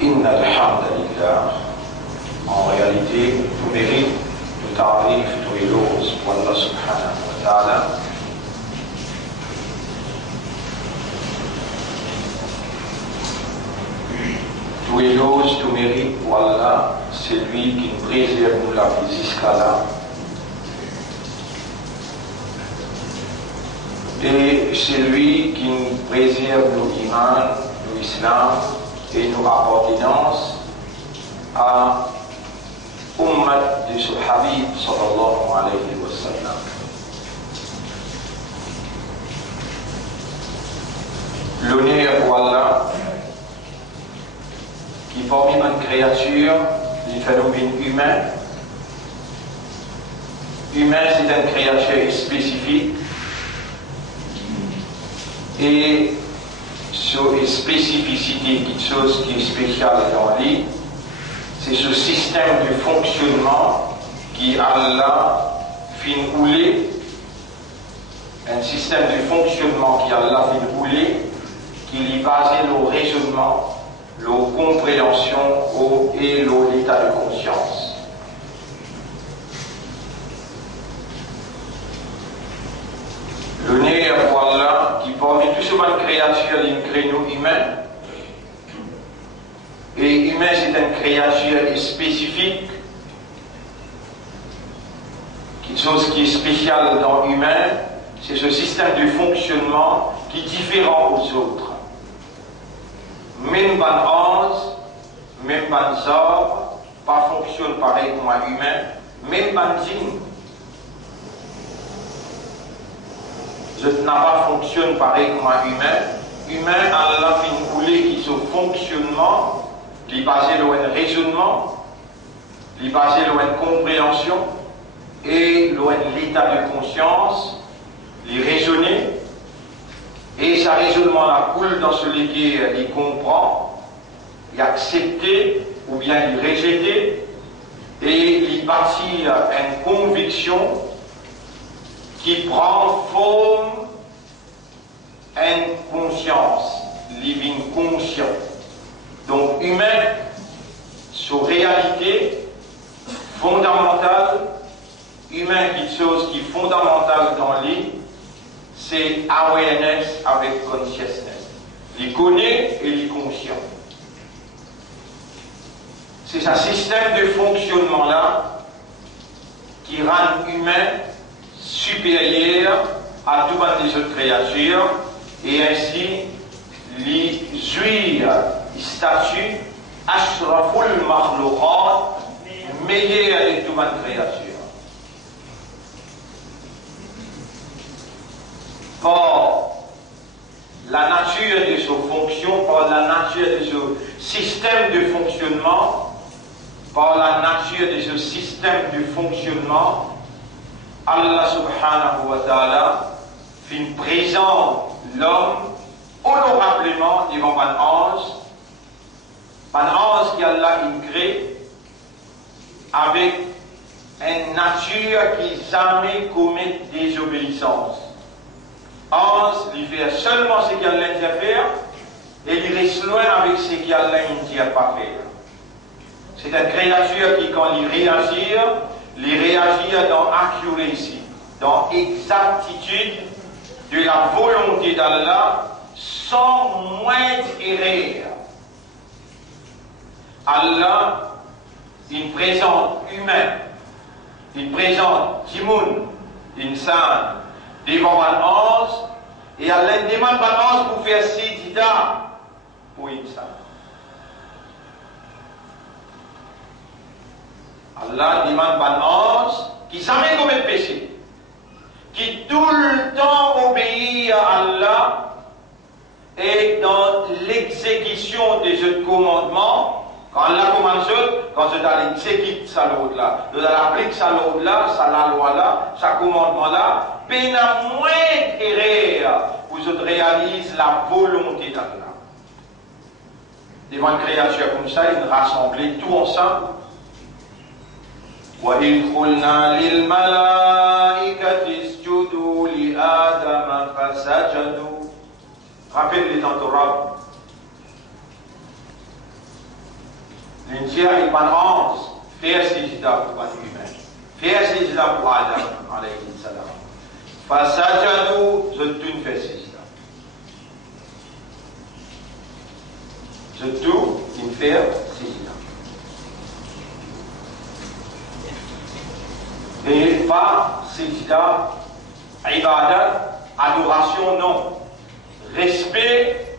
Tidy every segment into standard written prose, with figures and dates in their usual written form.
Inna alhamdulillah. En réalité, tout mérite, tout tarif, tout éloge pour Allah subhanahu wa ta'ala. Tout éloge, tout mérite pour Allah, c'est lui qui nous préserve nous la vie jusqu'à là. Et c'est lui qui nous préserve nos imans, nos islam et nos appartenances à Ummat de ce Habib sallallahu alayhi wa sallam. L'honneur pour Allah qui parmi une créature, les phénomènes humains. Humain, c'est une créature spécifique et sur une spécificité, quelque chose qui est spécial dans lui, c'est ce système de fonctionnement qui Allah fait rouler, un système de fonctionnement qui Allah fait rouler, qui est basé sur le raisonnement, la compréhension et l'état de conscience. Le nez pour Allah, qui parmi tout ce monde créature, il crée nous humains. Et humain, c'est une créature spécifique, quelque chose qui est spécial dans l'humain, c'est ce système de fonctionnement qui est différent aux autres. Même pas ange, même pas arbre, pas fonctionne pareil comme un humain, même pas djinn. Je n'ai pas fonctionne pareil comme un humain. Humain, Allah fait une coulée qui est au fonctionnement, qui est basé sur un raisonnement, qui est basé sur une compréhension et sur l'état de conscience, les raisonner. Et ce raisonnement-là coule dans celui qui il comprend, il accepte ou bien il rejette, et il bâtit une conviction qui prend forme, une conscience, living conscient. Donc humain, sur réalité fondamentale, humain quelque chose qui est fondamental dans lui, c'est awareness avec consciousness. Il connaît et il conscient. C'est ce système de fonctionnement-là qui rend humain supérieur à toutes les autres créatures et ainsi les jouir du statut ashraful makhlouqat, meilleur de toutes les créatures. Par la nature de ses fonctions, par la nature de ce système de fonctionnement, par la nature de ce système de fonctionnement, Allah subhanahu wa ta'ala fait présenter l'homme honorablement devant un ange qui Allah crée avec une nature qui jamais commet désobéissance. Ange, il fait seulement ce qu'Allah dit à faire et il reste loin avec ce qu'Allah ne dit à pas faire. C'est une créature qui, quand il réagit dans accuracy, dans exactitude de la volonté d'Allah sans moindre erreur. Allah, il présente humain, il présente Timoun, insan, devant un ange, et Allah demande à l'ange pour faire sidida pour insan. Allah demande à l'ange qui jamais commet péché, qui tout le temps obéit à Allah et dans l'exécution des autres commandements. Quand Allah commence, quand je dois l'exécuter ça l'autre-là, je dois l'appliquer ça l'autre-là, ça la loi-là, ça commandement-là, peine à moins d'erreur, vous réalisez la volonté d'Allah. Devant une créature comme ça, ils rassemblent tout ensemble. وَإِذْ قُلْنَا لِلْمَلَائِكَةِ اسْجُدُوا لِآدَمَ فَسَجَدُوا. Rappelle les temps Torah. Une tiers et pas onze, faire sijda pour un humain. Faire sijda pour Adam, alayhi salam. Fasajadu, je t'une fais sijda. Je t'une fais sijda. Et pas sijda, ibadat, adoration, non. Respect,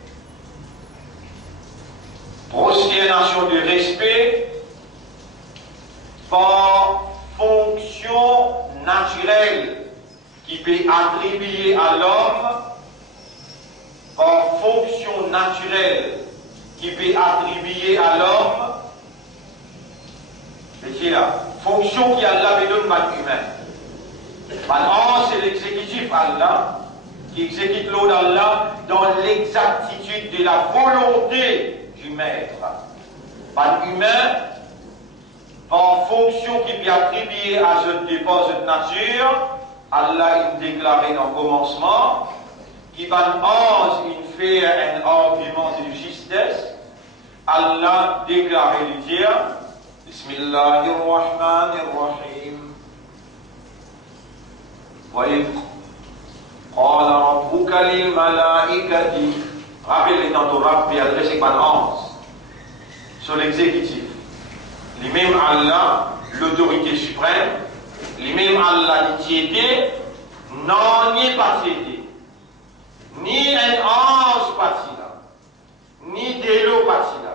prosternation de respect par fonction naturelle qui peut attribuer à l'homme, par fonction naturelle qui peut attribuer à l'homme, c'est là, fonction qui Allah me donne par humain. Maintenant, c'est l'exécutif Allah qui exécute l'ordre d'Allah dans l'exactitude de la volonté du maître. Par humain, en fonction qui peut attribuer à ce dépôt de nature, Allah il déclaré dans le commencement, qui va il fait un argument de justesse, Allah déclaré lui dire, Bismillahirrahmanirrahim. قال ربك للملائكة rappelez les tantôt rappelez adressé par 11 sur l'exécutif lui-même Allah l'autorité suprême lui-même Allah l'entiété non n'y pas tiété ni un ange parti là ni délo parti là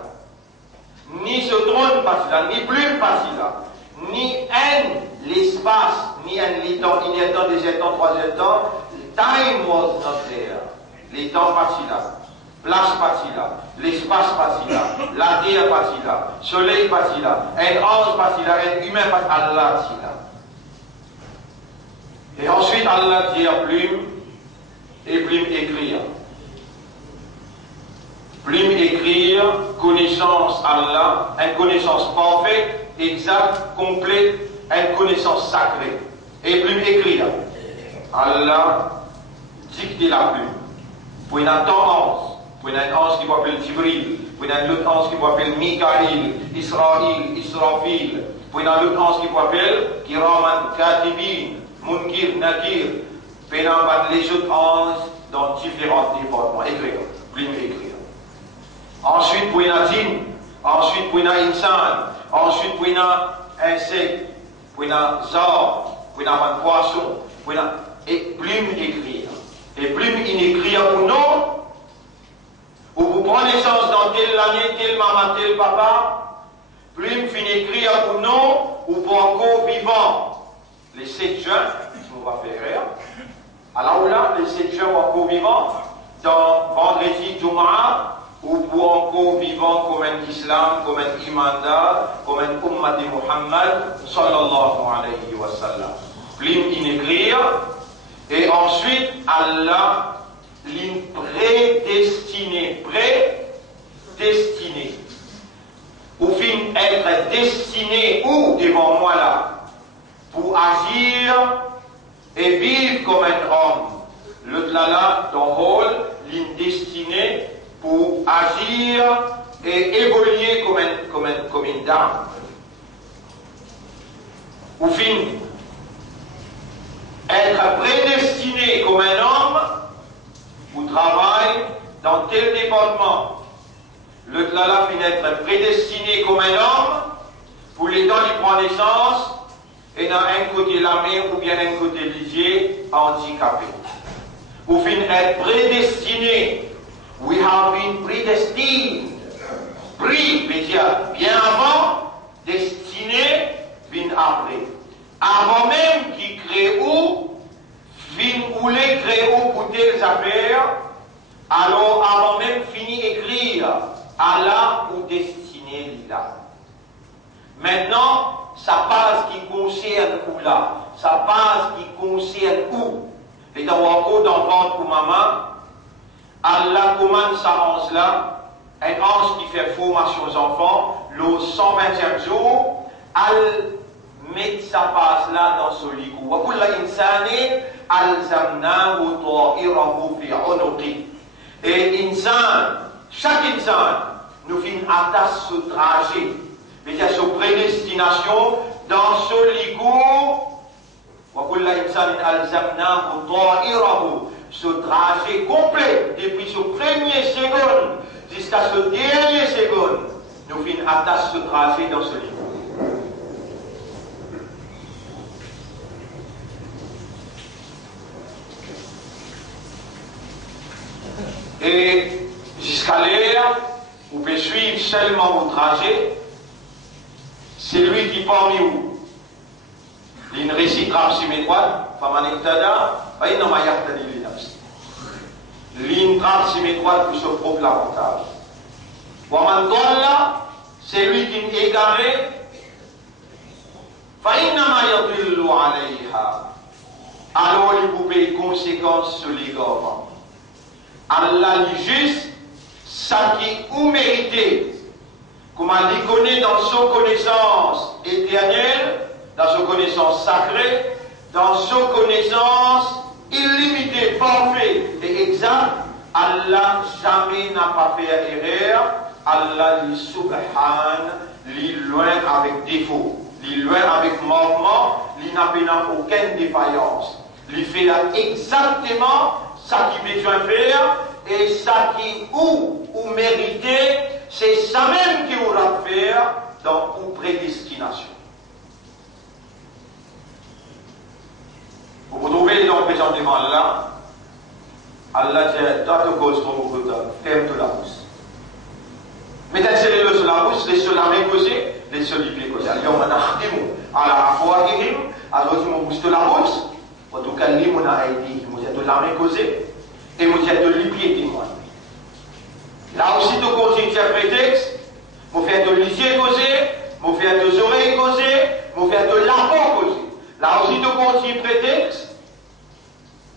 ni ce trône parti là ni plume parti là ni un l'espace ni un l'étang inétant deuxième temps troisième temps. Time was not there. Les temps partis là, place parti là, l'espace parti là, la terre parti là, soleil parti là, un ange parti là, un humain parti Allah parti là. Et ensuite Allah dit plume et plume écrire. Plume écrire, connaissance Allah, une connaissance parfaite, exacte, complète, une connaissance sacrée. Et plume écrire. Allah dicter la plume. Pour un temps 11, pour un ange qui s'appelle Jibril, pour un autre ange qui s'appelle Mikaïl, Israël, Israfil, pour un autre ange qui s'appelle Kiraman, Katibin, Munkir, Nakir, pour les autres anges dans différents départements. Écrire, plume écrire. Ensuite pour un djinn, ensuite pour un insan, ensuite pour un insecte, pour un zar, pour un poisson, pour un et plume écrire. Et plume inécrire pour nous, ou vous prenez naissance dans telle année, tel maman, tel papa, plume fin écrire pour nous, ou pour encore vivant. Les 7 juin, on va faire, alors là, les 7 juin encore vivant, dans vendredi Jum'a, ou pour encore vivant comme un islam, comme un imanda, comme un ummat de Muhammad, sallallahu alayhi wa sallam. Plume inécrire. Et ensuite, Allah l'in prédestiné, ou fin être destiné où devant moi là, pour agir et vivre comme un homme. L'autre là, dans rôle, l'in destiné pour agir et évoluer comme une dame. Ou fin être prédestiné comme un homme ou travaille dans tel département. Le tlala finit être prédestiné comme un homme pour les temps il prend naissance et dans un côté la main ou bien un côté lié handicapé. Ou finit être prédestiné. We have been predestined. Pré veut dire bien avant, destiné, vient après. Avant même qu'il crée où, fin ou les crée où pour telles affaires, alors avant même fini écrire, Allah ou destiné là. Maintenant, ça passe qui concerne où là, ça passe qui concerne où. Et dans le dans le ventre pour maman, Allah commande sa ange là, un ange qui fait formation aux enfants, le 120e jour, al mettre sa passe là dans ce lit. Wa kulla insani alzamnahu ta'irahu fi unuqi. Et insan, chaque insan, nous fin attache ce trajet, mais il y a sa prédestination dans ce licours. Ce tracé complet, depuis ce premier seconde jusqu'à ce dernier seconde, nous finissons attache ce tracé dans ce livre. Et jusqu'à l'heure, vous pouvez suivre seulement au trajet, c'est lui qui parmi vous. Il récitera sur mes droites, l'une trace sur mes droites pour se propre l'avantage. C'est lui qui est égaré. Alors il vous paye conséquence sur l'égarement. Allah dit juste ça qui ou mérité, comme il connaît dans son connaissance éternelle, dans sa connaissance sacrée, dans sa connaissance illimitée, parfaite et exacte. Allah jamais n'a pas fait erreur. Allah dit subhan, lui loin avec défaut, lui loin avec manquement, lui n'a aucune défaillance. Lui fait exactement ça qu'il besoin faire et ça qui ou mérité, c'est ça même qu'il aura faire dans une prédestination. Vous trouvez dans le présentement là, Allah dit, toi tu causes ton mot, ferme la bouche. Mettez c'est le sur la bouche, les sur la main causée, les sur les pieds causés. Alors on a khtimu ala afwahihim, alors tu m'ouvres de la bouche, en tout cas li mon a aidé, moi j'ai de la main causée, et moi j'ai de les pieds témoin. Là aussi tu continues un prétexte, moi fais de l'isier causé, moi fais de oreilles causées, moi fais de la peau causée. Là aussi tu continues prétexte,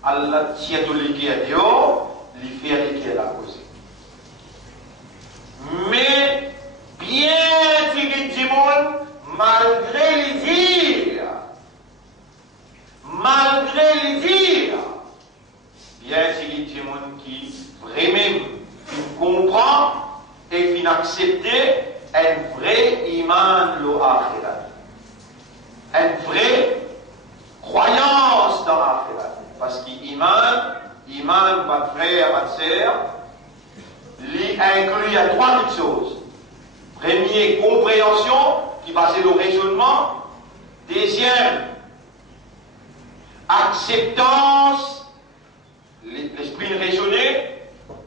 Allah tient de l'équipe à dehors, lui fait l'équipe à la cause. Mais, bien tiré du monde, malgré les dires, bien tiré du monde qui vraiment comprend et qui accepte un vrai iman lo akhirat. Une vraie croyance dans l'akhirat. Parce qu'iman, votre frère, votre sœur, inclut à trois petites choses. Premier, compréhension, qui va sur le raisonnement. Deuxième, acceptance, l'esprit raisonné,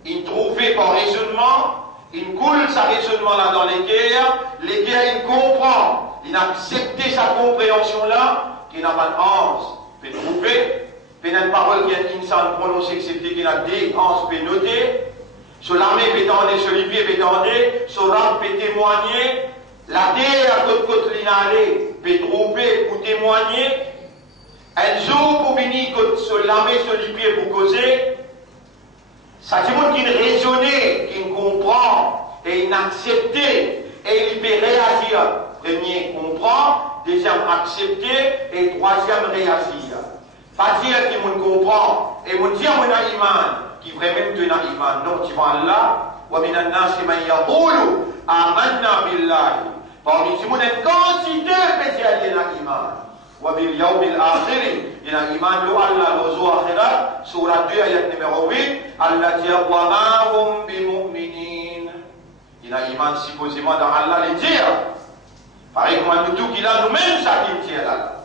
il trouvait par raisonnement, il coule sa raisonnement là dans les guerres il comprend, il a accepté sa compréhension là, qui n'a pas de hanse, peut trouver. Puis une parole qui est insan prononcée, acceptée, qui a des hanses, peut noter. Sur l'armée peut tendre, sur les pieds peut tendre, sur l'arbre peut témoigner. La terre, côte l'inallée, peut trouver pour témoigner. Un jour pour venir sur l'armée, sur les pieds pour causer. Ça, c'est le monde qui raisonne, qui comprend, et il accepte, et il peut réagir. Premier, comprend. Deuxième, accepter. Et troisième, réagir. Pas dire que mon comprend et mon dire mon iman qui vraiment te na iman non tu vas là wa minan nas man yaqulu amanna billahi parmi si mon quantité spéciale na iman wa bil yawmil akhir ina iman lo Allah lo zo akhirat surah 2 ayat numéro 8 Allah dit wa ma hum bimu'minin ina iman supposément dans Allah les dire pareil comme tout qu'il a nous-mêmes ça qui tient là.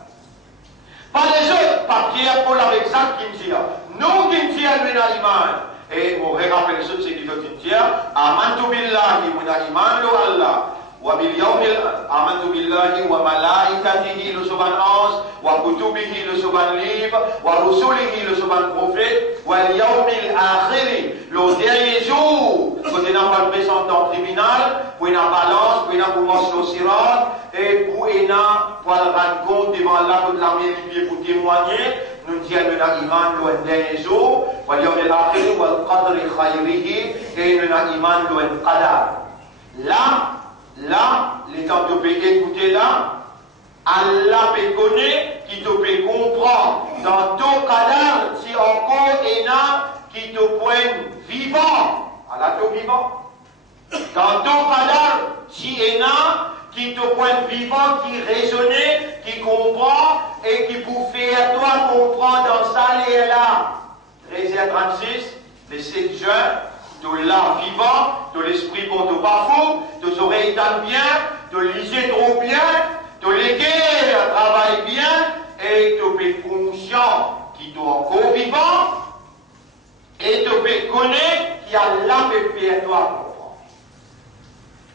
Pas les autres, pas Pierre, Paul avec ça qui me dit. Nous qui me disons, nous avons iman. Et on rappelle les autres, c'est qui veut me dire. Amantu billahi, nous avons iman, lo Allah. Wa bil yawmil, amantu billahi, wa malaikatihi, le soban 11, wa kutubihi, le soban livre, wa rusulihi, le soban prophète, wa yawmil akhiri, le dernier jour, quand on n'a pas le présent dans le tribunal, pour une balance, pour une commence au sirat, et pour une pour le rendre compte devant Allah, pour l'armée pour témoigner, nous disons que nous avons iman le dernier jour, wa yawmil akhiri, wa al-qadri khayrihi, et nous avons iman le qadar. Là, les temps de écouter là, Allah peut connaître, qui te peut comprendre. Dans ton cadavre, si encore il y a qui te poigne vivant, Allah te vivant. Dans ton cadavre, si il y a qui te pointe vivant, qui raisonne, qui comprend et qui pour faire toi comprendre dans ça et là. 13h36, le 7 juin, de l'art vivant, de l'esprit pour te pas fou, de oreilles entendent bien, de lisez trop bien, de l'équerre travaille bien, et de peux conscient qui est encore vivant, et de peux connaître qui a la paix à toi.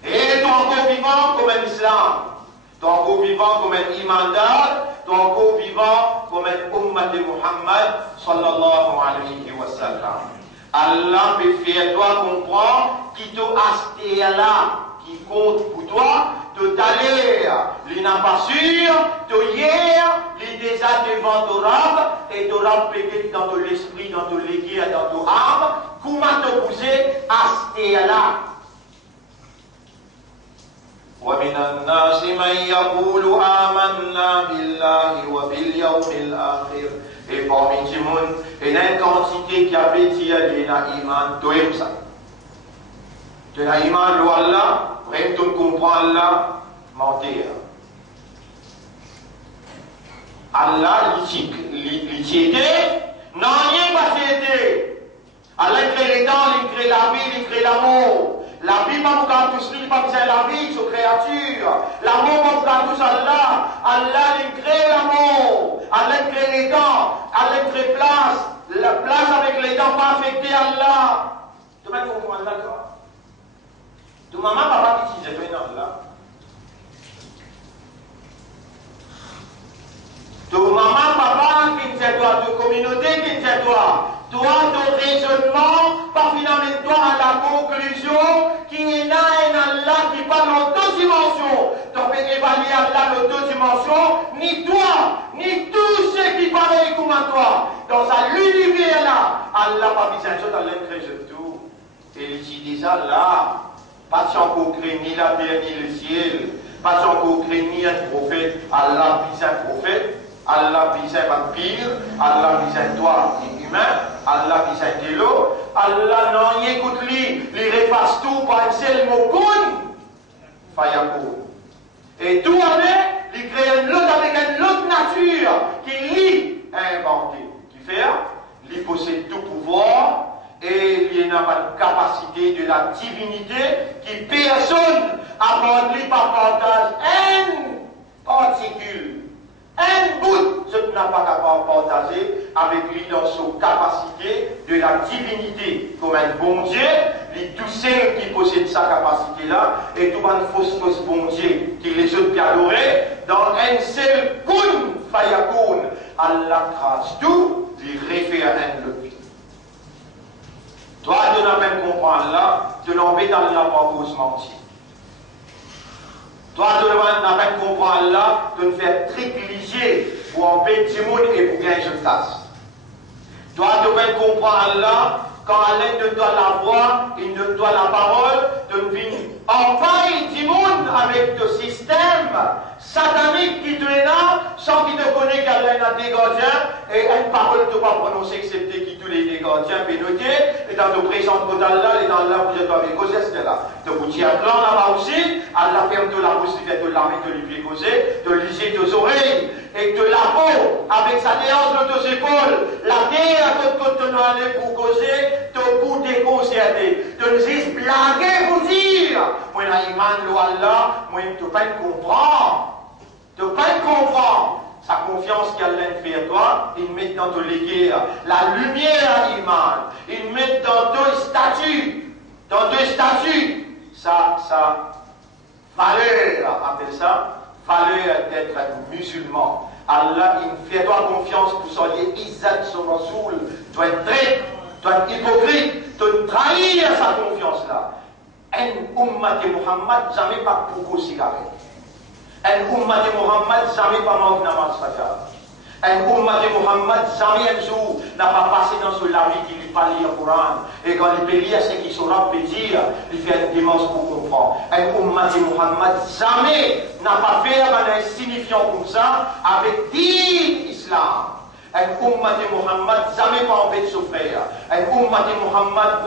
Et tu es encore vivant comme un islam, tu es encore vivant comme un imandar, tu es encore vivant comme un ummat de Muhammad sallallahu alayhi wa sallam. Allah peut faire toi comprendre qui te acheté là, qui compte pour toi, te d'aller, il n'a pas sûr, te hier, il déjà devant ton rab, et ton rab peut-être dans ton esprit, dans ton légué, dans ton âme, comment te bouger acheté là. ومن الناس من يقول آمنا بالله وباليوم الآخر. Et parmi tout le monde, il y a une quantité qui a fait dire qu'il y a un iman, tout est ça. Tu as un iman, Allah, vraiment tu comprends Allah, mentir. Allah, l'utilité, non, rien pas c'était. Allah crée les dents, il crée la vie, il crée l'amour. La vie, pas pour tous nous, pas besoin de la vie, c'est une créature. L'amour, pas pour tous Allah. Allah, il crée l'amour. Allah crée les dents. Allah crée place. La place avec les dents pas affectée Allah. Tu m'as compris Allah, toi? Tu maman, papa, qui disait, toi, non, là. Tu maman, papa, qui disait, toi, de communauté, qui disait, toi. Toi, ton raisonnement, pas finalement toi à la conclusion qu'il y a un Allah qui parle en deux dimensions. Tu peux évaluer Allah en deux dimensions, ni toi, ni tous ceux qui parlent comme toi. Dans l'univers là, Allah pas besoin de Allah crée tout. Et il dit déjà là, pas si on crée ni la terre ni le ciel, pas si on crée ni un prophète, Allah besoin un prophète. Allah besoin de pire, Allah besoin de toi, humain, Allah besoin de l'eau, Allah non écoute lui, il repasse tout par un seul mot kun, fayakun. Et tout année, il crée une autre avec une autre nature qui lui a inventé, qui fait, il possède tout pouvoir et il n'a pas de capacité de la divinité qui personne avant lui par partage une particule. Un bout, ce n'a pas capable de partager avec lui dans son capacité de la divinité. Comme un bon Dieu, lui tout seul qui possède sa capacité-là, et tout un fausse bon Dieu qui les autres qui adoraient, dans un seul kun, fayakun, Allah trace tout, lui réfère un le. Toi, tu n'as même comprendre là, tu l'embêtes dans la propose mentir. Toi, tu n'as même comprendre là, de faire tripliger pour embêter tout le monde et pour gagner une tasse. Toi, tu même comprendre là, quand Allah te donne la voix, il te donne la parole, de venir envahir du monde avec le système satanique qui te est là, sans qu'il te connaisse qu'Allah a des gardiens, et une parole ne peut pas prononcer excepté qui tous les gardiens pénotés, et dans le présent côté d'Allah, et dans Allah, vous êtes avec causer, c'était là. De vous dire plan là-bas aussi, Allah ferme de la bouche, il fait de l'armée, de lui causer, de liser tes oreilles, et de la peau, avec sa déhanse de tes épaules, la terre à votre côté de pour causer, de pour déconcerter, de nous juste blaguer pour dire, moi, l'iman, Allah, moi, je ne peux pas comprendre. Tu ne peux pas comprendre. Sa confiance qu'Allah fait à toi, il met dans ton légué la lumière à l'iman. Il met dans ton statut. Dans ton statut. Ça, valeur, appelle ça, valeur d'être un musulman. Allah, il fait à toi confiance pour soigner Izzat sur Rasoul. Tu dois être traître, tu dois être hypocrite, tu dois trahir sa confiance-là. Un ummat de Muhammad, jamais pas pour cigarette. Un ummat de Muhammad, jamais pas manque namaz fajr. Un ummat de Muhammad, jamais un jour n'a pas passé dans ce lavi qui lui parle le Coran. Et quand il peut lire ce qu'il saura peut dire, il fait une démence pour comprendre. Un ummat de Muhammad, jamais n'a pas fait un signifiant comme ça avec dit islam. Un ummat de Muhammad, jamais pas en paix de son frère. Un ummat de Muhammad,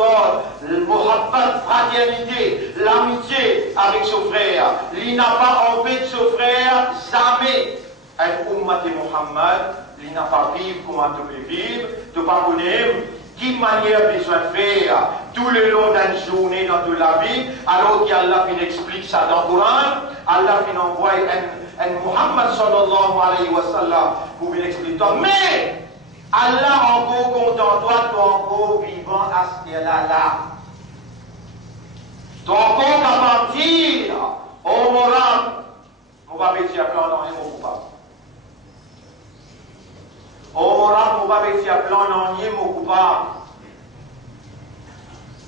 le muhabbat, fraternité, l'amitié avec son frère. Il n'a pas en paix de son frère, jamais. Un ummat de Muhammad, il n'a pas vivre comment tu peux vivre, tu ne pas connaître. Quelle manière besoin de faire tout le long d'une journée dans toute la vie, alors qu'Allah explique ça dans le Coran, Allah envoie un Muhammad sallallahu alayhi wa sallam pour lui expliquer toi. Mais Allah encore content toi, tu es encore vivant à ce là. Tu es encore à partir au moral. On va mettre à plan dans un mot coupable. Au moral, on va mettre à plan dans un mot coupable.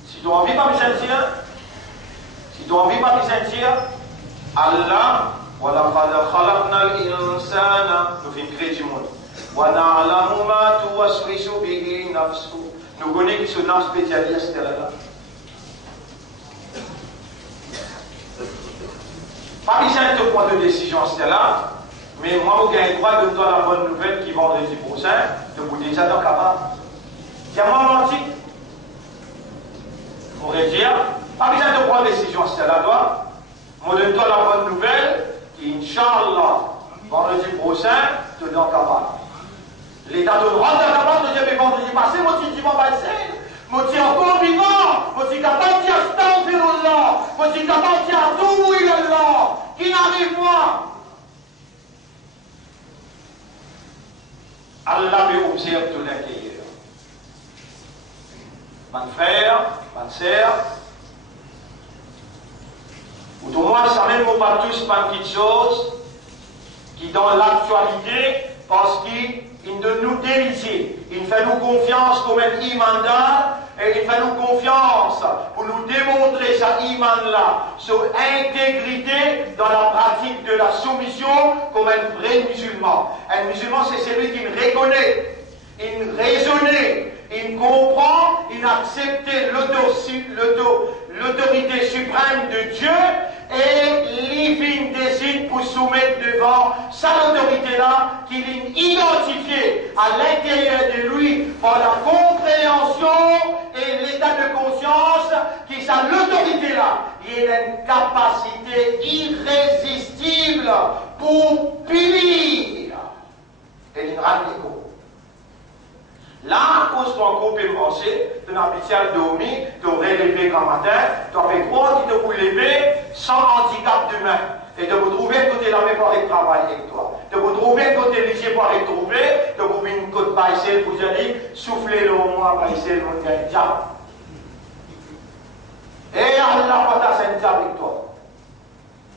Si tu as envie de me sentir, Allah, وَلَقَدْ خَلَقْنَا الْإِنسَانَ, nous faisons créer du monde. وَنَعْلَمُ مَا تُوَسْوِسُ بِهِ نَفْسُهُ. Nous connaissons qui sont dans spécialiste là. Pas besoin de prendre de décision c'est là, mais moi, j'ai le droit de donner la bonne nouvelle qui vendredi prochain, de vous dire ça dans capable. Tiens-moi menti. On pourrait dire, pas besoin de prendre décision c'est là, toi. Moi, donne-toi la bonne nouvelle. Inch'Allah, vendredi prochain, tu es capable. L'État te rend capable de dire, mais vendredi passé, moi, tu dis, moi, tu es encore vivant, moi, tu es capable de dire, astaghfirullah, moi, tu es capable de dire, atubu ilallah, qui n'arrive moi. Allah me observe tout l'intérieur. Mon frère, ma sœur, ou au moins, ça même pas tous pas une petite chose qui dans l'actualité, parce qu'il de nous dériser, il fait nous confiance comme un imandar, et il fait nous confiance pour nous démontrer sa iman-là, son intégrité dans la pratique de la soumission comme un vrai musulman. Un musulman, c'est celui qui me reconnaît, il raisonne, il comprend, il accepte l'autorité suprême de Dieu et il décide pour soumettre devant sa autorité-là qu'il est identifié à l'intérieur de lui par la compréhension et l'état de conscience qui sa l'autorité-là. Il a une capacité irrésistible pour punir et il rend les comptes. Là, à cause ton groupe est branché, ton habituel dormi, tu aurais levé grand matin, tu avais quoi qui te vous lever sans handicap de main. Et de vous trouver côté la main pour aller travailler avec toi. De vous trouver côté lycée pour aller trouver, de vous trouver une côte baissée pour dire, soufflez-le au moins, baissez le diable. Et Allah va t'ascendre avec toi.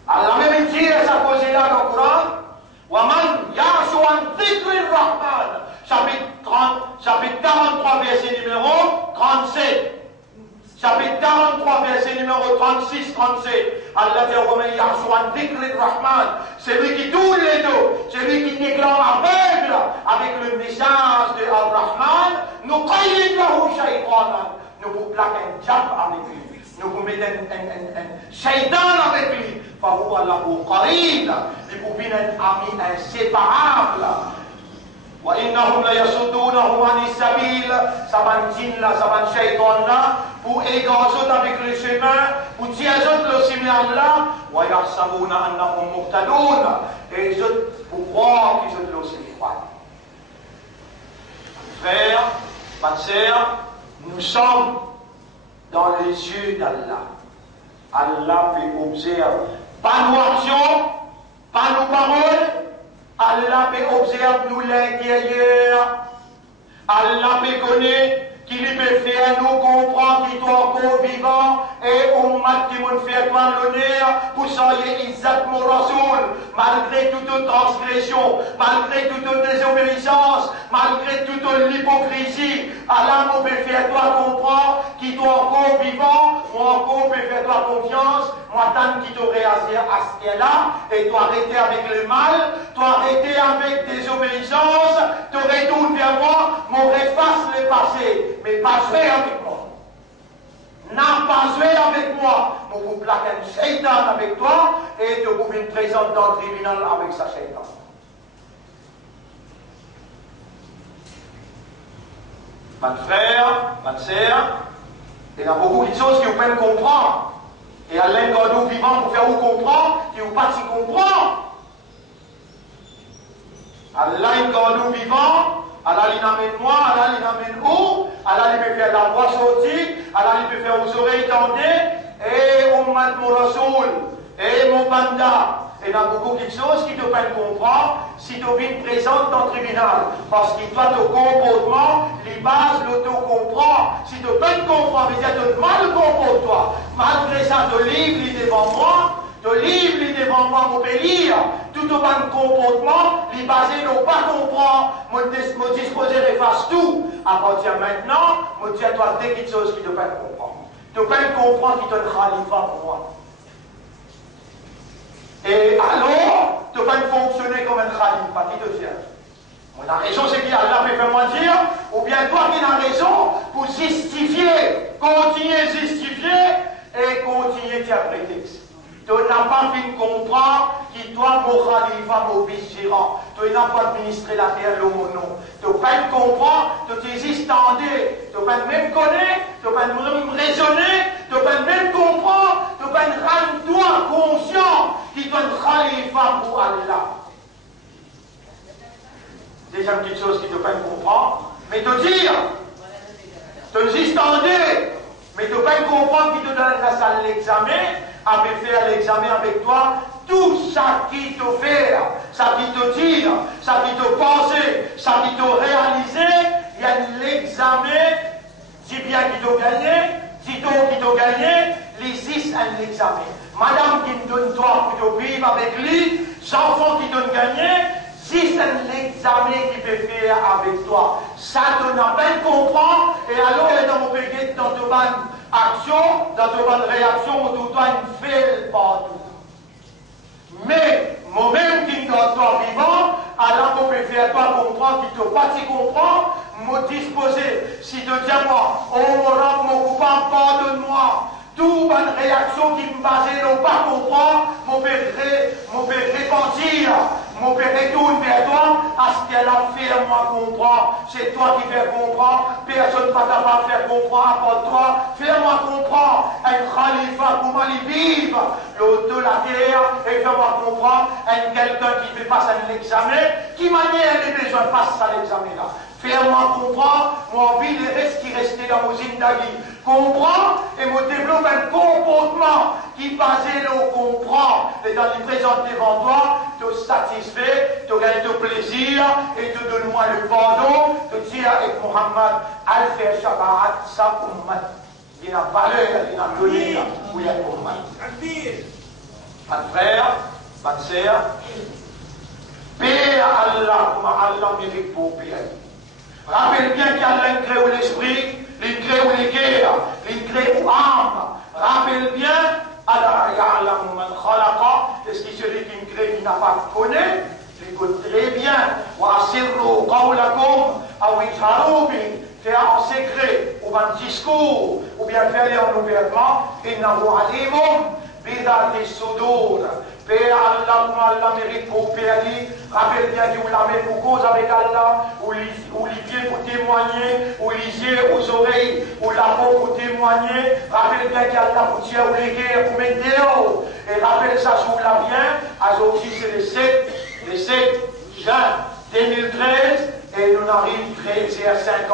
Allah même dit, ça cause là dans le Coran, Waman Yashuan Dhikri Rahman. Chapitre 43, verset numéro 37. Chapitre 43, verset numéro 36-37. Allah dit c'est lui qui tourne les dos, c'est lui qui déclare aveugle avec le message de Al-Rahman. Nous vous plaquons un diable avec lui. Nous vous mettons un shaitan avec lui. Fahu Allah pour Qarin. Il vous met un ami inséparable. وإنهم ليصدونهم عن السبيل saban djinn là, saban shaitan là, pour égarer avec le chemin, pour dire le chemin là, ويحسبون أنهم مهتدون, et ils pour croire qu'ils sont aussi croient. Frères, ma sœur, nous sommes dans les yeux d'Allah. Allah fait observer, pas nos actions, pas nos paroles. Allah peut observer nous l'intérieur. Allah peut connaître qu'il peut faire nous comprendre qu'il est encore vivant et on m'a dit mon fait toi l'honneur pour soyez Isaac mon Rasoul, malgré toute transgression, malgré toute désobéissance, malgré toute l'hypocrisie. Allah peut faire toi comprendre qu'il est encore vivant, moi encore peut faire toi confiance. Moi, tant qui t'aurait à ce qu'elle là, et toi arrêter avec le mal, toi arrêter avec désobéissance, t'aurais tout vers moi, m'aurait face le passé, mais pas jouer avec moi. N'a pas joué avec moi, mais vous plaquez un shaitan avec toi, et te vous une présente dans le tribunal avec sa shaitan. Mon frère, ma sœur, il y a beaucoup de choses qui vous peuvent comprendre. Et à l'un vivant pour faire vous comprendre, qui vous pas s'y comprendre. Allah est vivant, Allah l'amène moi, Allah l'amène où, Allah peut faire la voix sortir, Allah peut faire vos oreilles tendues, et Ummat mon Rasoul, et mon Banda. Et il y a beaucoup de choses qui te peuvent comprendre si tu viens présente dans le tribunal. Parce que toi, ton comportement, les bases, l'auto comprend. Si tu peux comprendre, mais tu as mal comporte toi. Malgré ça, tu livres les devant moi. Tu livres les devant moi, mon pays. Tout au bon comportement, les basés n'ont pas comprendre. Me disposer de faire tout. À partir de maintenant, me dis à toi des petites choses qui te peuvent comprendre. Tu peux comprendre qui te khalifa pour moi. Et alors, tu vas fonctionner comme un khalifa, qui te tient. On a raison, c'est qui Allah me fait moi dire, ou bien toi qui as raison pour justifier, continuer à justifier et continuer à interpréter. Tu n'as pas fini de comprendre qui toi, mon khalifa, mon vice-gérant. Tu n'as pas administré la terre, le mono. Tu n'as pas comprendre, tu t'existendais, tu n'as pas même connaître, tu n'as pas même raisonner, tu n'as pas même comprendre, tu n'as pas rendre toi conscient qui doit être khalifa pour Allah. Déjà une petite chose qui te fait comprendre, mais te dire, te existendais, mais tu ne peux pas comprendre qui te donne la salle de l'examen, avec faire l'examen avec toi, tout ça qui te fait, ça qui te tire, ça qui te pense, ça qui te réalise, il y a l'examen, si bien qui te gagne, si toi qui te gagne, les 6 à l'examen. Madame qui me donne toi pour te vivre avec lui, enfants qui te gagnent, 6 à l'examen qui peut faire avec toi. Ça te n'a pas comprendre, et alors elle est dans mon pays, dans ton ban action, dans ton ban réaction, on doit une faire partout. Mais, moi-même qui dois toi vivant, alors on peut faire toi comprendre, qui te pas t'y comprendre, me disposer. Si tu dis à moi, oh mon coupable, pardonne-moi. Toute bonne réaction qui me basait non pas comprendre, mon père repentir, mon père retourne vers toi, à ce qu'elle a fait moi comprendre. C'est toi qui fais comprendre, personne ne va capable de faire comprendre à part toi. Fais-moi comprendre, un khalifa, comment il vivre l'autre de la terre, et fais-moi comprendre, un quelqu'un qui fait passer un examen, qui manière il a besoin de passer à l'examen là. Fais-moi comprendre, moi envie de reste qui restait dans mon zindagi. Comprends et me développe un comportement qui basé au comprend. Et dans les présents devant toi, te satisfait, te gagne de plaisir et te donne-moi le pardon, te dire avec Mohammed, al-Fer Shabbat, sa ummat. Il y a valeur, il y a donné, où il y a Mohammed. Mon frère, ma sœur, paix à Allah, comme Allah mérite pour paix. Rappelle bien qu'Allah crée l'esprit, il crée les guerres, il crée l'âme. Rappelle bien, Allah ya'lamu man khalaqa, est-ce que celui qui me crée, qui n'a pas connu, il écoute très bien. Wa asirru qawlakum, aw ijharu bi, faire en secret, ou en discours, ou bien faire en ouvertement, innahu alimun bidati sudur. Père Allah, comme Allah mérite pour Père Ali, rappelle bien que vous l'avez pour cause avec Allah, ou les pieds pour témoigner, ou les yeux aux oreilles, ou la peau pour témoigner, rappelle bien qu'Allah pour tirer ou les guerres pour mettre dehors, et rappelle ça sur la bien, aujourd'hui c'est le 7 juin 2013, et nous arrivons 13h50,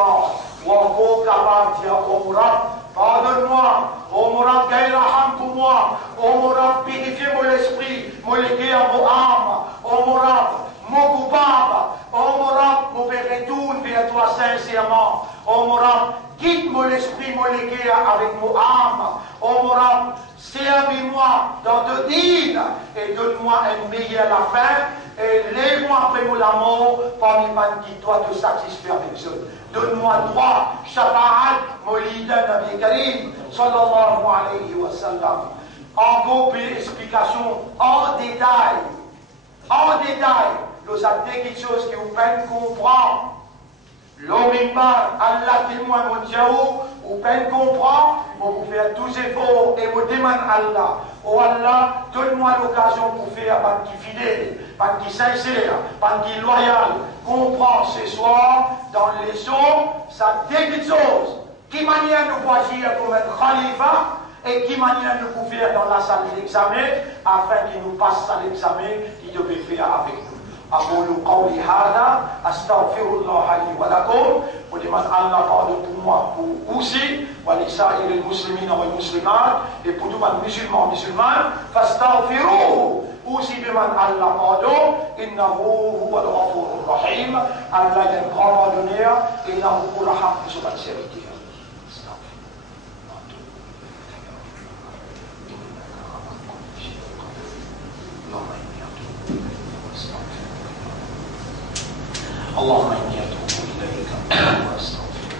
ou encore capable de dire au Mourad, pardonne-moi, ô mon Rab, gaïraham pour moi, ô mon Rab, purifie mon esprit, mon légué à mon âme, ô mon Rab, mon coupable, ô mon Rab, mon père retourne vers toi sincèrement, ô mon Rab, quitte mon esprit, mon légué avec mon âme, ô mon Rab, servis-moi dans te dire et donne-moi un meilleur la fin, et lève-moi après mon amour parmi les qui doit te satisfaire avec eux. Donne-moi droit, shafa'at, Mawlidan Nabi Karim, sallallahu alayhi wa sallam. Encore plus explication en détail, nous avons des choses qui vous peine comprendre. L'omimba, Allah témoin mon Dieu, vous peine comprendre, vous faire tous efforts et vous demandez Allah. Oh Allah, donne-moi l'occasion pour faire un qui fidèle, un qui sincère, un qui loyal. Comprends ce soir dans les eaux, ça dit quelque chose. Qui manière nous choisir comme un khalifa et qui manière nous couvrir dans la salle d'examen afin qu'il nous passe à l'examen qu'il devait faire avec nous. أقول قولي هذا أستغفر الله لي ولكم ولمن الله pardon pour moi pour aussi ولسائر المسلمين والمسلمات et pour tout le monde musulman musulmane فاستغفروه aussi بمن الله pardon إنه هو الغفور الرحيم Allah est un grand pardonneur إنه هو الرحيم de son sincérité. اللهم إني أتوب إليك وأستغفرك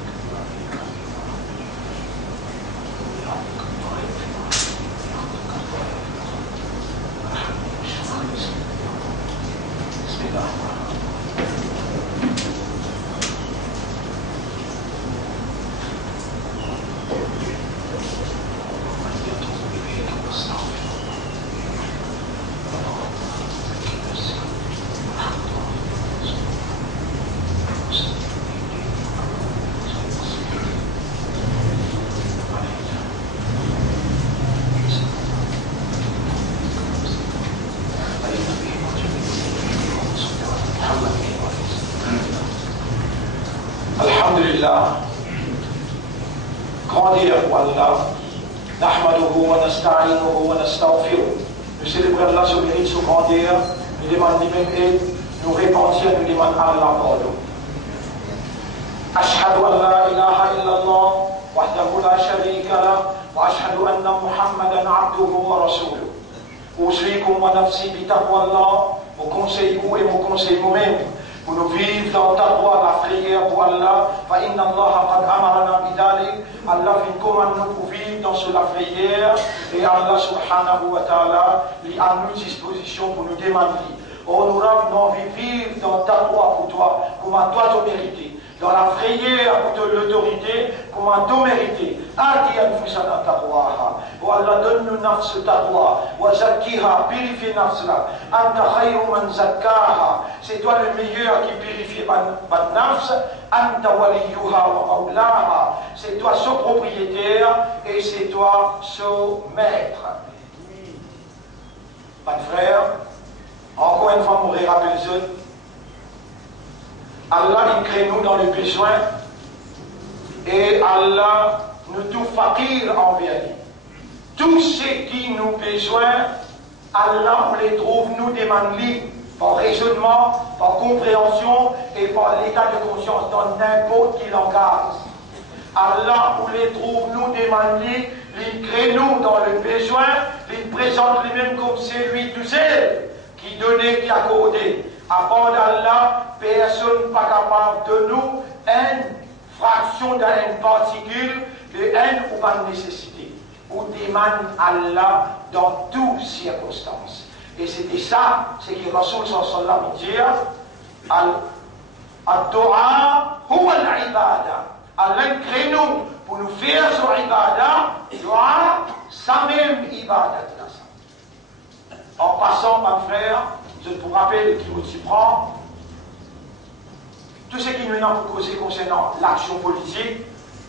بسم الله Grandir pour Allah, nahmaduhu wa nasta'inuhu wa nastaghfiruh. Nous célébrons Allah sur mérite, sur grandir, nous demandons même aide, nous repentir, nous demandons Allah pardon. أشهد أن لا إله إلا الله وحده لا شريك له وأشهد أن محمدا عبده ورسوله. أوصيكم ونفسي بتقوى الله. Vous conseillez vous et vous conseillez vous-même pour nous vivre dans taqwa, la prière pour Allah. فإن الله قد أمرنا بذلك. Allah fait commande nous pour vivre dans la prière et Allah subhanahu wa ta'ala lui a mis disposition pour nous demander. Oh nous ramenons vivre dans taqwa pour toi, comment toi tu mérites. Dans la prière pour l'autorité, comment tu mérites. Adi anfusana taqwaha. Oh Allah donne-nous nafs taqwa. Wa zakkiha, purifie nafsla. Anta khayru man zakkaha. C'est toi le meilleur qui purifie ma nafs. Anta waliyuha wa maulaha. C'est toi ce propriétaire et c'est toi ce maître. Mon frère, encore une fois, je rappelle ça. Allah il crée nous dans le besoin et Allah nous tout fakir envers lui. Tout ce qui nous besoin, Allah on les trouve nous demande lui par raisonnement, par compréhension et par l'état de conscience dans n'importe quel langage. Allah on les trouve nous demande lui, il crée nous dans le besoin, il présente lui-même comme celui tout seul qui donnait, qui accordait. Avant d'Allah, personne n'est pas capable de nous une fraction d'une particule de haine ou pas de nécessité. On demande Allah dans toutes circonstances. Et c'était ça, c'est que Rasul sallallahu alayhi wa sallam dit Al-Dua huwa al-ibada. Allah crée nous pour nous faire son ibada, dua, ça même ibada. En passant, mon frère, je vous rappelle qui vous prend tout ce qui nous a causé concernant l'action politique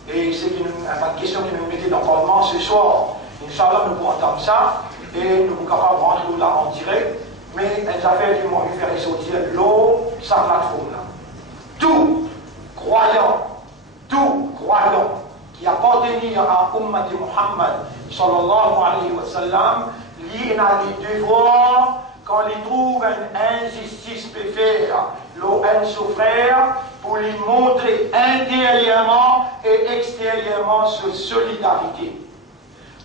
et c'est une question qui nous mettait dans le Parlement ce soir. Inch'Allah, nous pourrons entendre ça et nous sommes capables de rentrer là en direct, mais les affaires qui m'ont fait ressortir l'eau, sa plateforme là. Tout croyant qui appartenait à Ummat Muhammad sallallahu alayhi wa sallam, il a les devoirs. Quand il trouve une injustice peut faire, un souffrir, pour lui montrer intérieurement et extérieurement sa solidarité.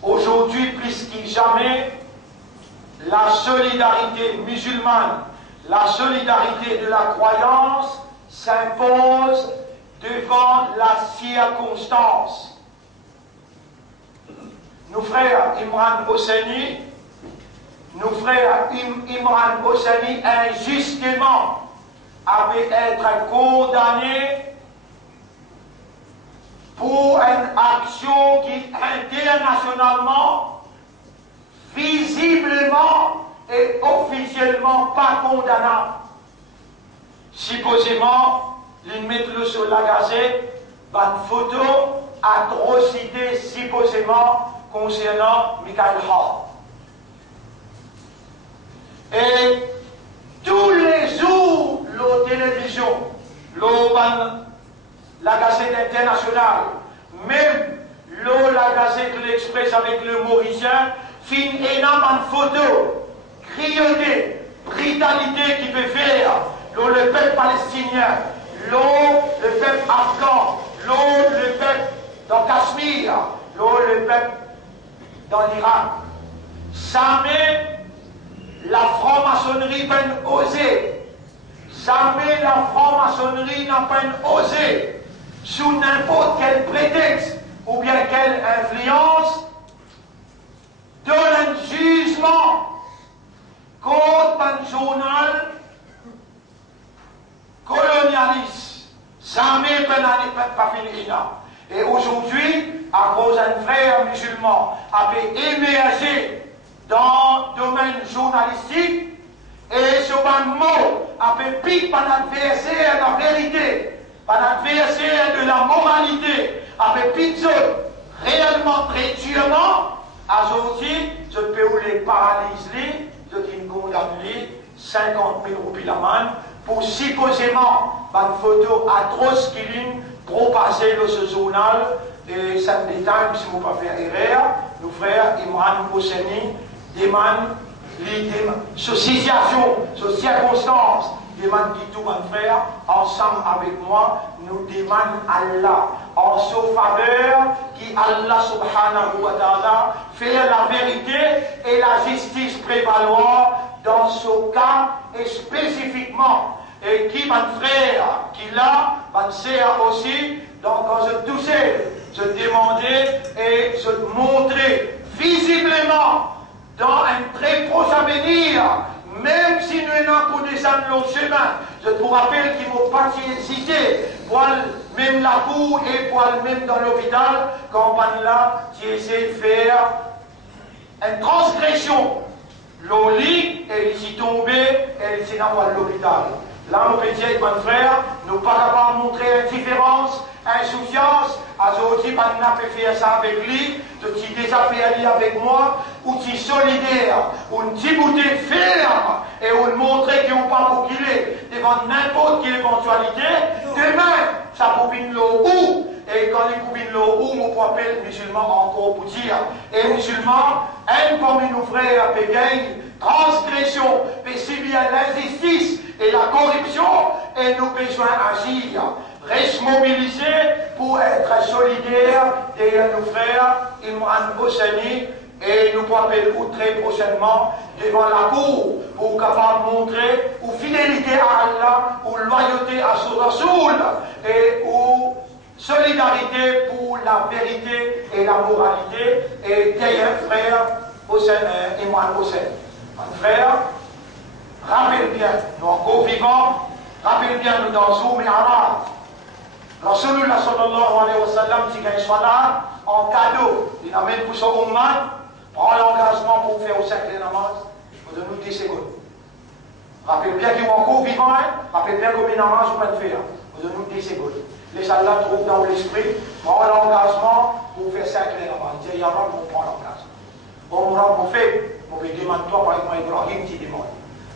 Aujourd'hui, plus que jamais, la solidarité musulmane, la solidarité de la croyance s'impose devant la circonstance. Nos frères Imran Hosseini, nos frères Imran Hosseini injustement avaient été condamnés pour une action qui internationalement, visiblement et officiellement pas condamnable. Supposément, ils mettent sur la gazette, une photo, atrocité supposément concernant Michael Hall. Et tous les jours, la télévision, la Gazette internationale, même la Gazette de l'Express avec le Mauricien, fait énormément de photos, cruauté, brutalité qui peut faire le peuple palestinien, le peuple afghan, le peuple dans Cachemire, le peuple dans l'Irak. Jamais la franc-maçonnerie peut oser. Jamais la franc-maçonnerie n'a pas osé, sous n'importe quel prétexte ou bien quelle influence, donner un jugement contre un journal colonialiste. Jamais pas fini là. Et aujourd'hui, à cause d'un frère musulman a émergé dans le domaine journalistique, et sur un mot, a fait pique par l'adversaire de la vérité, par l'adversaire de la moralité, a fait pique réellement très durement, à aujourd'hui, je peux les paralyser, je dis condamne 50 000 roupies la main, pour supposément une photo atroce qui l'a propagée dans ce journal, et ça me détaille, si vous ne pouvez pas faire erreur, nos frères Imran Hosseini demandent sur situation, sur circonstances, demandent qui tout mon frère, ensemble avec moi, nous demandons Allah, en sa faveur, qui Allah subhanahu wa ta'ala fait la vérité et la justice prévaloir dans ce cas et spécifiquement. Et qui mon frère, qui là, mon sœur aussi, donc quand je touchais, je demandais et je montrais visiblement dans un très proche avenir, même si nous n'avons pas descendu le chemin, je vous rappelle qu'ils m'ont pas hésité, pour même la cour et pour même dans l'hôpital, quand on là, j'ai essayé de faire une transgression. L'eau lit, elle s'y tombée, elle s'est dans l'hôpital. Là, mon petit mon frère, nous ne pouvons pas montrer indifférence, insouciance. Aujourd'hui, on n'a pas fait ça avec lui, tu déjà fait aller avec moi, ou tu es solidaire, ou tu bouté ferme, et on montrer qu'il n'y a pas pour qu'il est, devant n'importe quelle éventualité. Demain, ça bobine l'eau où, et quand les bobines l'eau où, on peut appeler musulman encore pour dire, et musulman, un parmi nos frères, pégagne, transgression, mais si bien l'injustice et la corruption, et nous besoin d'agir. Reste mobilisé pour être solidaire derrière nos frères Imran Hosseini, et nous pourrons appeler très prochainement devant la cour pour capable montrer ou fidélité à Allah, ou loyauté à son Rasoul, et ou solidarité pour la vérité et la moralité, et derrière frère Imran Hosseini. Mon frère, rappelle bien, nous encore vivants, rappelle bien nous dans Zoom et Arab. Rasulullah sallallahu alayhi wa sallam, si gagne salat en cadeau, il amène pour son umman, prend l'engagement pour faire au 5 de namaz, on donne nous 10 secondes. Rappelle bien qu'ils sont encore vivants, rappelle bien combien de namaz on peut faire, on donne nous 10 secondes. Les salats trouvent dans l'esprit, prend l'engagement pour faire 5 de namaz. Il dit, ya Rab, on prend l'engagement. On Rab, on fait, on peut demander toi par exemple Ibrahim, tu demandes.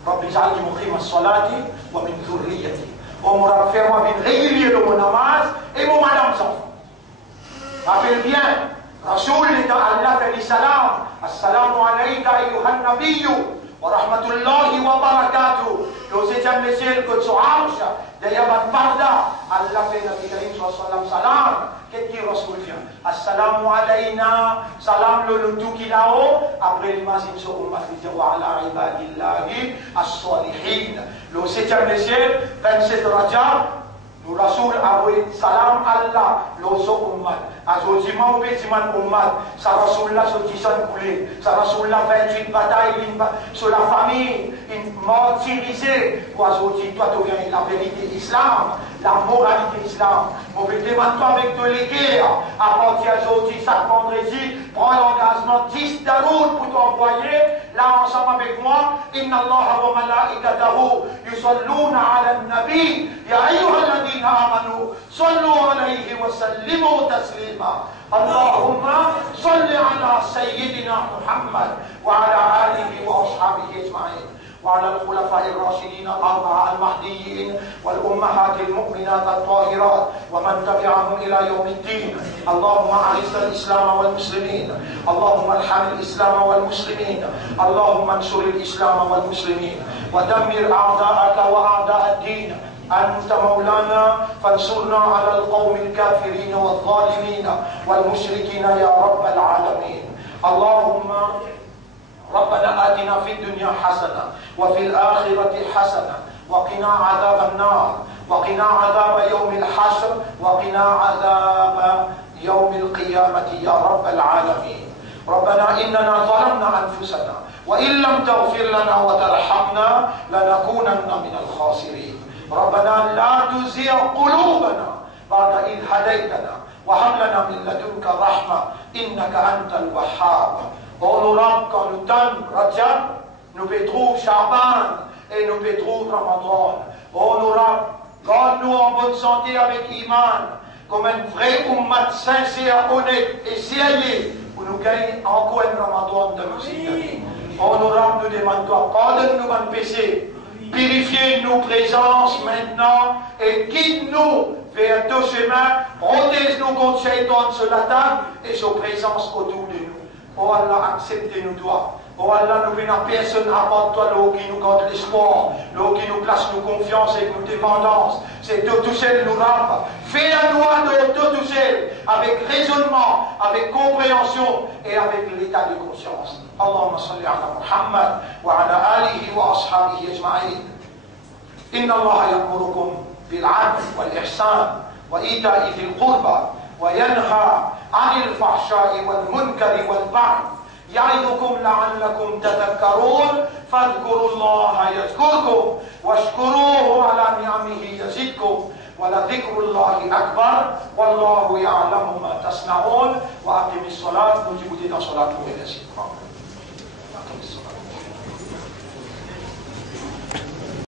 Rabbi ja'alni muqima as-salati wa min dhurriyyati. On m'aura fait moi une régulier de mon namaz et mon madame s'enfant. Rappelle bien, Rasoul est Allah fait salam. Assalamu alayka ayyuhan nabiyyu wa rahmatullahi wa barakatuh. Le septième ciel que tu arches, d'ailleurs, Barda, Allah fait Nabi Karim sallallahu salam. Qu'est-ce que Rasoul vient? Assalamu alayna, salam le tout qui là-haut. Après l'imagine sur Ummat, il dit wa ala ibadillahi as-salihin. Le septième ciel, 27 Rajab, le Rasoul a dit salam Allah, le so Ummat. Aujourd'hui, mon bêtiment Ummat, sa Rasoul là, sur 10 ans coulé, sa Rasoul là, 28 batailles sur la famille, une martyrisée. Pour aujourd'hui, toi, tu viens la vérité islam, la moralité islam. Mon bêtiment, toi, avec de l'équerre, à partir d'aujourd'hui, chaque vendredi, prends l'engagement 10 d'août pour t'envoyer là ensemble avec moi. Inna Allah wa malaikatahu yusalluna ala an-nabi ya ayyuhalladhina amanu sallu alayhi wa sallimu taslima. Allahumma salli ala sayyidina Muhammad wa ala alihi wa ashabihi ajma'in. وعلى الخلفاء الراشدين الأربعة المهديين والأمهات المؤمنات الطاهرات ومن تبعهم إلى يوم الدين. اللهم أعز الإسلام والمسلمين، اللهم الحم الإسلام والمسلمين، اللهم انصر الإسلام والمسلمين ودمر أعداءك وأعداء الدين. أنت مولانا فانصرنا على القوم الكافرين والظالمين والمشركين يا رب العالمين. اللهم ربنا آتنا في الدنيا حسنة وفي الآخرة حسنة وقنا عذاب النار وقنا عذاب يوم الحشر وقنا عذاب يوم القيامة يا رب العالمين. ربنا إننا ظلمنا أنفسنا وإن لم تغفر لنا وترحمنا لنكونن من الخاسرين. ربنا لا تزغ قلوبنا بعد إذ هديتنا وهب لنا من لدنك رحمة إنك أنت الوهاب. Oh nos rabbes, quand nous donne Rajab, nous pétrouvons Shaban et nous pétrouvons Ramadan. Oh nos rabbes, garde-nous en bonne santé avec Iman, comme un vrai ummat sincère, honnête et sérieux, pour nous gagner encore un Ramadan de musique. Oh nos rabbes, nous demandons, pardonne-nous nos péchés, purifiez nos présences maintenant et guide-nous vers ton chemin, protège-nous contre Shaitan sur la table et sa présence autour de nous. Oh Allah, acceptez-nous toi. Oh Allah, nous venons personne à part toi, l'eau qui nous garde l'espoir, l'eau qui nous place nos confiance et nos dépendances. C'est de tout seul nous rame. Fais à nous de tout seul, avec raisonnement, avec compréhension et avec l'état de conscience. Allahumma salli ala Muhammad wa ala alihi wa ashabihi ajma'in. Inna Allah ya'murukum bil 'adl wal ihsan wa ita'i dhil qurba وينهى عن الفحشاء والمنكر والبغي يعظكم لعلكم تذكرون فاذكروا الله يذكركم واشكروه على نعمه يزدكم ولذكر الله أكبر والله يعلم ما تصنعون. وأقم الصلاة نجيب دين صلاة وإلى